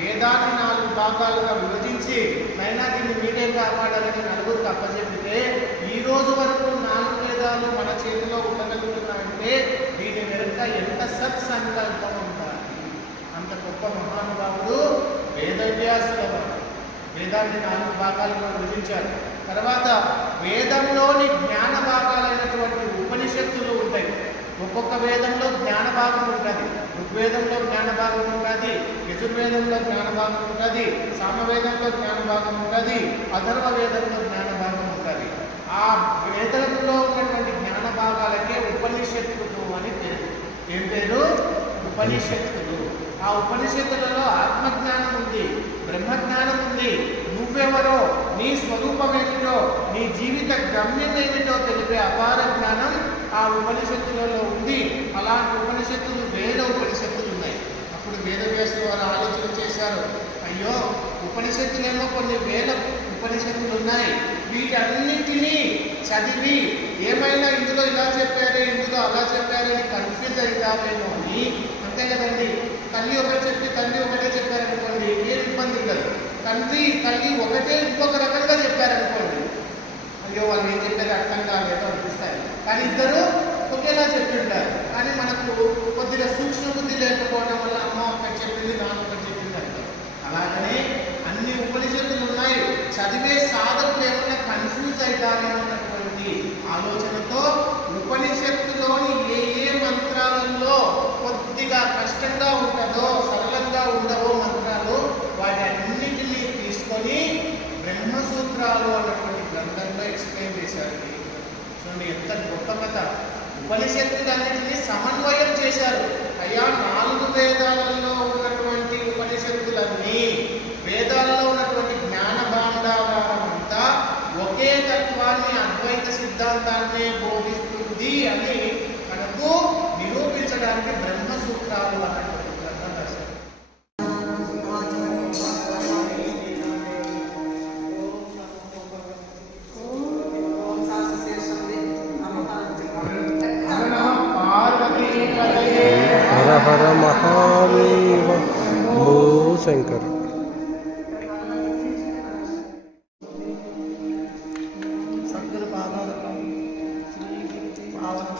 వేదాన్ని 4 భాగాలుగా విభజించి అయినా దీన్ని మీరే కాపాడాలని నలుగురికి అప్పచెప్పితే ఈ రోజు వరకు 4 వేదాలు మన చేతిలో ఉండగలుగుతున్నాయంటే దీని వెనుక ఎంత సత్సంకల్పం ఉండాలి. అంత గొప్ప మహానుభావుడు వేదవ్యాసుల వారు. వేదాన్ని 4 భాగాలుగా విభజించారు. తర్వాత వేదంలోని జ్ఞాన భాగాలైనటువంటి ఉపనిషత్తులు ఉంటాయి. ఒక్కొక్క వేదంలో జ్ఞాన భాగం ఉంటుంది. ఋగ్వేదంలో జ్ఞాన భాగం ఉంటుంది, యజుర్వేదంలో జ్ఞాన భాగం ఉంటుంది, సామవేదంలో జ్ఞాన భాగం ఉంటుంది, అథర్వ వేదంలో జ్ఞాన భాగం ఉంటుంది. ఆ వేదంలో ఉన్నటువంటి జ్ఞాన భాగాలకే ఉపనిషత్తులు అని పేరు. ఏం పేరు? ఉపనిషత్తులు. ఆ ఉపనిషత్తులలో ఆత్మజ్ఞానం ఉంది, బ్రహ్మజ్ఞానం ఉంది. నువ్వెవరో, నీ స్వరూపం ఏమిటో, నీ జీవిత గమ్యం ఏమిటో తెలిపే అపార జ్ఞానం ఆ ఉపనిషత్తులలో ఉంది. అలాంటి ఉపనిషత్తులు వేద ఉపనిషత్తులు ఉన్నాయి. అప్పుడు వేదవ్యాసులు వారు ఆలోచన చేశారు, అయ్యో ఉపనిషత్తులేమో కొన్ని వేల ఉపనిషత్తులు ఉన్నాయి, వీటన్నిటినీ చదివి ఏమైనా ఇందులో ఇలా చెప్పారే ఇందులో అలా చెప్పారని కన్ఫ్యూజ్ అవుతామేమో అని. అంతే కదండి, తల్లి ఒకటి చెప్పి తండ్రి ఒకటే చెప్పారనుకోండి, ఏం ఇబ్బంది ఉండదు. తండ్రి తల్లి ఒకటే ఇంకొక రకంగా చెప్పారనుకోండి, అయ్యో వాళ్ళు ఏం చెప్పారు అర్థం కాలేదో అనిపిస్తారు. కానీ ఇద్దరు ఒకేలా చెప్తుంటారు. కానీ మనకు కొద్దిగా సూక్ష్మ బుద్ధి లేకపోవడం వల్ల అమ్మ ఒకటి చెప్పింది నాన్న ఒకటి చెప్పింది అంటారు. అలాగనే అన్ని ఉపనిషత్తులు ఉన్నాయి, చదివే సాధకులు ఏమన్నా కన్ఫ్యూజ్ అవుతారన్నటువంటి ఆలోచనతో ఉపనిషత్తులోని ఏ మంత్రాలలో కొద్దిగా కష్టంగా ఉంటుందో, సరళంగా ఉండవో మంత్రాలు, వాటి అన్నిటినీ తీసుకొని బ్రహ్మసూత్రాలు అన్నటువంటి గ్రంథంలో ఎక్స్ప్లెయిన్ చేశారు. చూడండి ఎంత గొప్ప కథ. ఉపనిషత్తులన్నింటినీ సమన్వయం చేశారు. అయ్యా 4 వేదాలలో ఉన్నటువంటి ఉపనిషత్తులన్నీ, వేదాల్లో ఉన్నటువంటి జ్ఞాన భాండాగారం అంతా ఒకే తత్వాన్ని, అద్వైత సిద్ధాంతాన్ని బోధిస్తుంది అని మనకు నిరూపించడానికి బ్రహ్మసూత్రాలు అన్నటువంటి గ్రంథం రాశారు. హర హర మహాదేవ భూ శంకర. సద్గురు పాదాలకం పావనం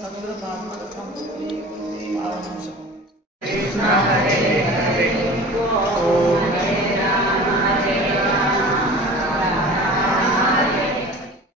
సద్గురు పాదాలకం పావనం.